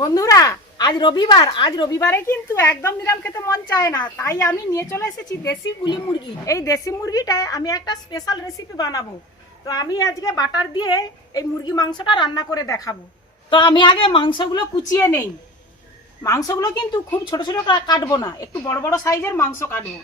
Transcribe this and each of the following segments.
বন্ধুরা, আজ রবিবারে কিন্তু একদম নিরাম খেতে মন চায় না, তাই আমি নিয়ে চলে এসেছি দেশি গুলি মুরগি। এই দেশি মুরগিটায় আমি একটা স্পেশাল রেসিপি বানাবো। তো আমি আজকে বাটার দিয়ে এই মুরগি মাংসটা রান্না করে দেখাবো। তো আমি আগে মাংসগুলো কুচিয়ে নেই। মাংসগুলো কিন্তু খুব ছোট ছোট কাটবো না, একটু বড় বড় সাইজের মাংস কাটবো।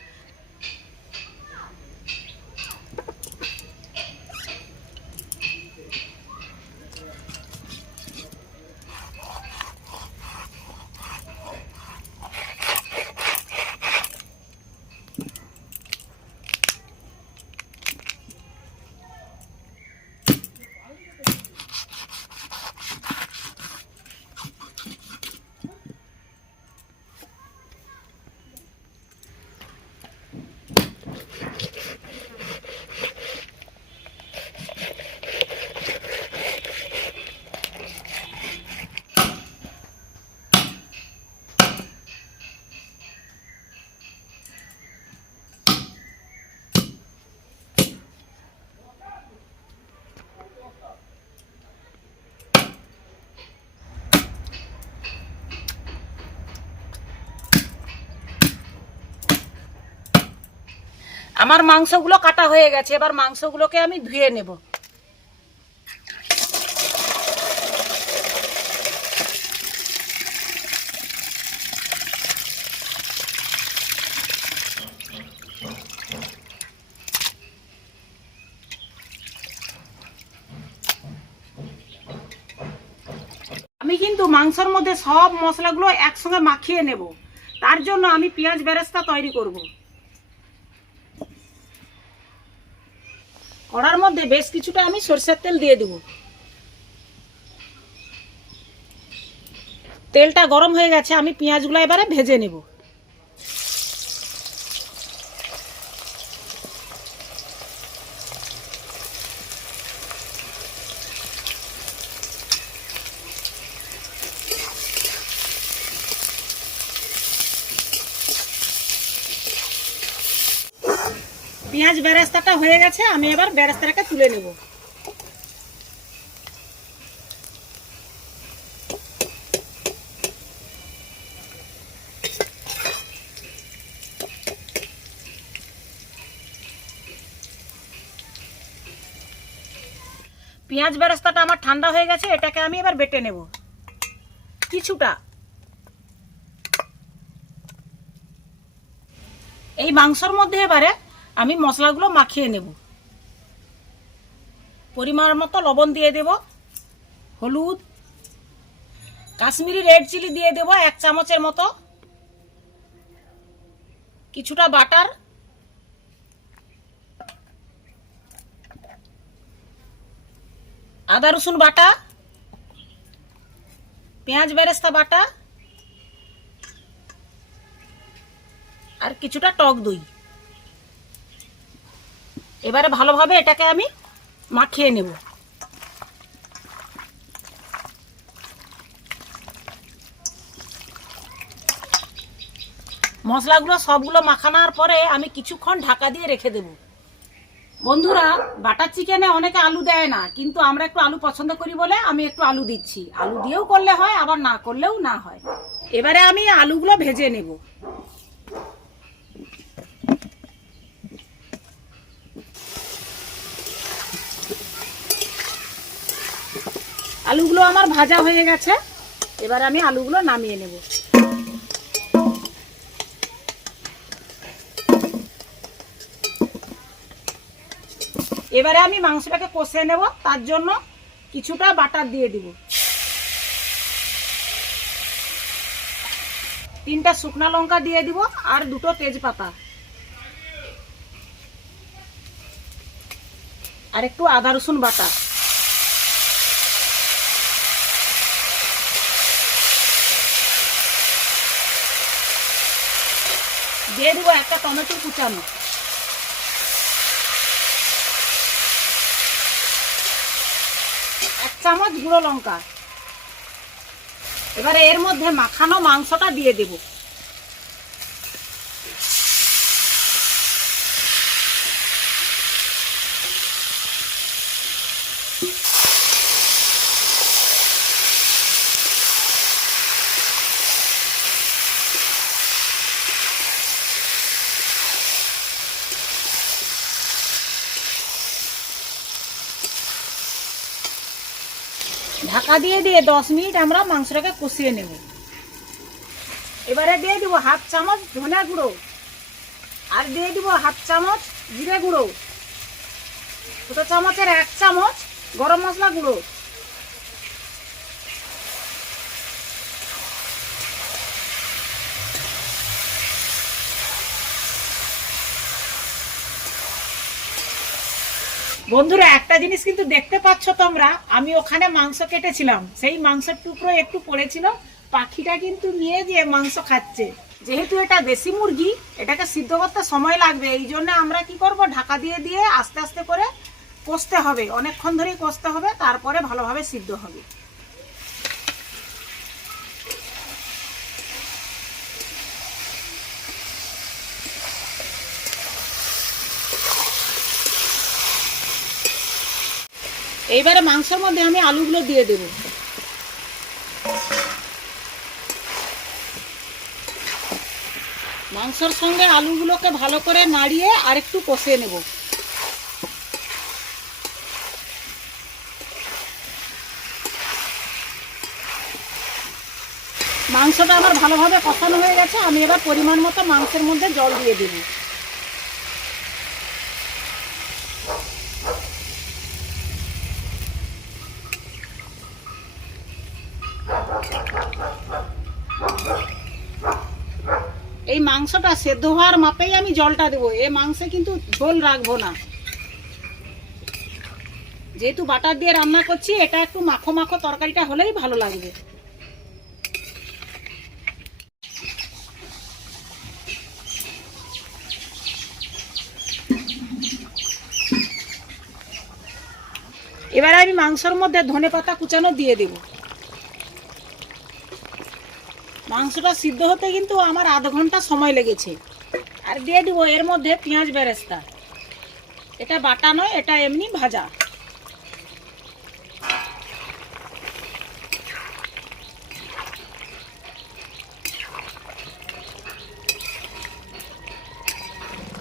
আমার মাংসগুলো কাটা হয়ে গেছে, এবার মাংসগুলোকে আমি ধুয়ে নেব। আমি কিন্তু মাংসের মধ্যে সব মশলাগুলো একসঙ্গে মাখিয়ে নেব। তার জন্য আমি পেঁয়াজ বেরেস্তা তৈরি করব। কড়ার মধ্যে বেশ কিছুটা আমি সরষের তেল দিয়ে দেব। তেলটা গরম হয়ে গেছে, আমি পেঁয়াজগুলো এবারে ভেজে নেব। পেঁয়াজ বেরেস্তাটা হয়ে গেছে, আমি এবার বেরেস্তাটাকে তুলে নেব। পেঁয়াজ বেরেস্তাটা আমার ঠান্ডা হয়ে গেছে, এটাকে আমি এবার বেটে নেব কিছুটা। এই মাংসর মধ্যে এবারে আমি মশলাগুলো মাখিয়ে নেব। পরিমাণ মতো লবণ দিয়ে দেব, হলুদ, কাশ্মীরি রেড চিলি দিয়ে দেব 1 চামচের মতো, কিছুটা বাটার, আদা রসুন বাটা, পেঁয়াজ বেরেস্তা বাটা আর কিছুটা টক দই। এবারে ভালোভাবে এটাকে আমি মাখিয়ে নেব। মশলাগুলো সবগুলো মাখানোর পরে আমি কিছুক্ষণ ঢাকা দিয়ে রেখে দেব। বন্ধুরা, বাটার চিকেনে অনেকে আলু দেয় না, কিন্তু আমরা একটু আলু পছন্দ করি বলে আমি একটু আলু দিচ্ছি। আলু দিয়েও করলে হয়, আবার না করলেও না হয়। এবারে আমি আলুগুলো ভেজে নেব। আলুগুলো আমার ভাজা হয়ে গেছে, এবার আমি আলুগুলো নামিয়ে নেব। এবারে আমি মাংসটাকে কষে নেব, তার জন্য কিছুটা বাটার দিয়ে দিব। 3টা শুকনো লঙ্কা দিয়ে দিব আর 2টো তেজপাতা আর একটু আদা রসুন বাটা। দিয়ে দিব একটা টমেটো কুচানো, 1 চামচ গুঁড়ো লঙ্কা। এবারে এর মধ্যে মাখানো মাংসটা দিয়ে দেব। ঢাকা দিয়ে দিয়ে 10 মিনিট আমরা মাংসটাকে কষিয়ে নেব। এবারে দিয়ে দিব হাফ চামচ ধনে গুঁড়ো, আর দিয়ে দিব হাফ চামচ জিরে গুঁড়ো, ছোটো চামচের 1 চামচ গরম মশলা গুঁড়ো, বন্ধুরা একটা জিনিস কিন্তু দেখতে পাচ্ছ তোমরা, আমি ওখানে মাংস কেটেছিলাম, সেই মাংসের টুকরো একটু পড়েছিল, পাখিটা কিন্তু নিয়ে গিয়ে মাংস খাচ্ছে। যেহেতু এটা দেশি মুরগি, এটাকে সিদ্ধ করতে সময় লাগবে, এই জন্য আমরা কি করব, ঢাকা দিয়ে দিয়ে আস্তে আস্তে করে কষতে হবে, অনেকক্ষণ ধরেই কষতে হবে, তারপরে ভালোভাবে সিদ্ধ হবে। এইবারে মাংসের মধ্যে আমি আলুগুলো দিয়ে দেব। মাংসের সঙ্গে আলুগুলোকে ভালো করে নাড়িয়ে আর একটু কষিয়ে নেব। মাংসটা আমার ভালোভাবে কষানো হয়ে গেছে, আমি এবার পরিমাণ মতো মাংসের মধ্যে জল দিয়ে দেব। এই মাংসটা সেদ্ধ হওয়ার মাপেই আমি জলটা দেবো, এই মাংসে কিন্তু ঝোল রাখবো না। যেহেতু বাটার দিয়ে রান্না করছি, এটা একটু মাখো মাখো তরকারিটা হলেই ভালো লাগবে। এবার আমি মাংসের মধ্যে ধনেপাতা কুচানো দিয়ে দেব। মাংসটা সিদ্ধ হতে কিন্তু আমার আধ ঘন্টা সময় লেগেছে। আর দিয়ে দেব এর মধ্যে পেঁয়াজ বেরেস্তা, এটা বাটা নয়, এটা এমনি ভাজা।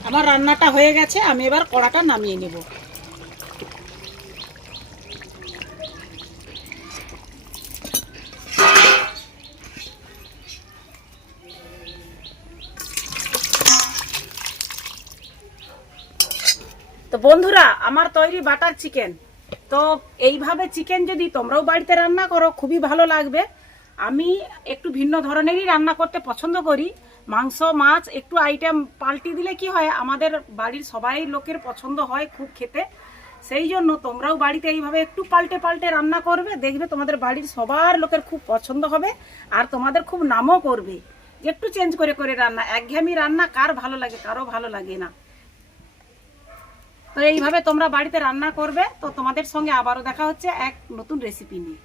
আমার রান্নাটা হয়ে গেছে, আমি এবার কড়াটা নামিয়ে নেব। তো বন্ধুরা, আমার তৈরি বাটার চিকেন। তো এইভাবে চিকেন যদি তোমরাও বাড়িতে রান্না করো, খুবই ভালো লাগবে। আমি একটু ভিন্ন ধরনেরই রান্না করতে পছন্দ করি। মাংস মাছ একটু আইটেম পাল্টি দিলে কি হয়, আমাদের বাড়ির সবাই লোকের পছন্দ হয় খুব খেতে। সেই জন্য তোমরাও বাড়িতে এইভাবে একটু পাল্টে পাল্টে রান্না করবে, দেখবে তোমাদের বাড়ির সবার লোকের খুব পছন্দ হবে, আর তোমাদের খুব নামও করবে। একটু চেঞ্জ করে করে রান্না, একঘেয়েমি রান্না কার ভালো লাগে, কারো ভালো লাগে না। তো এইভাবে তোমরা বাড়িতে রান্না করবে। তো তোমাদের সঙ্গে আবারও দেখা হচ্ছে এক নতুন রেসিপি নিয়ে।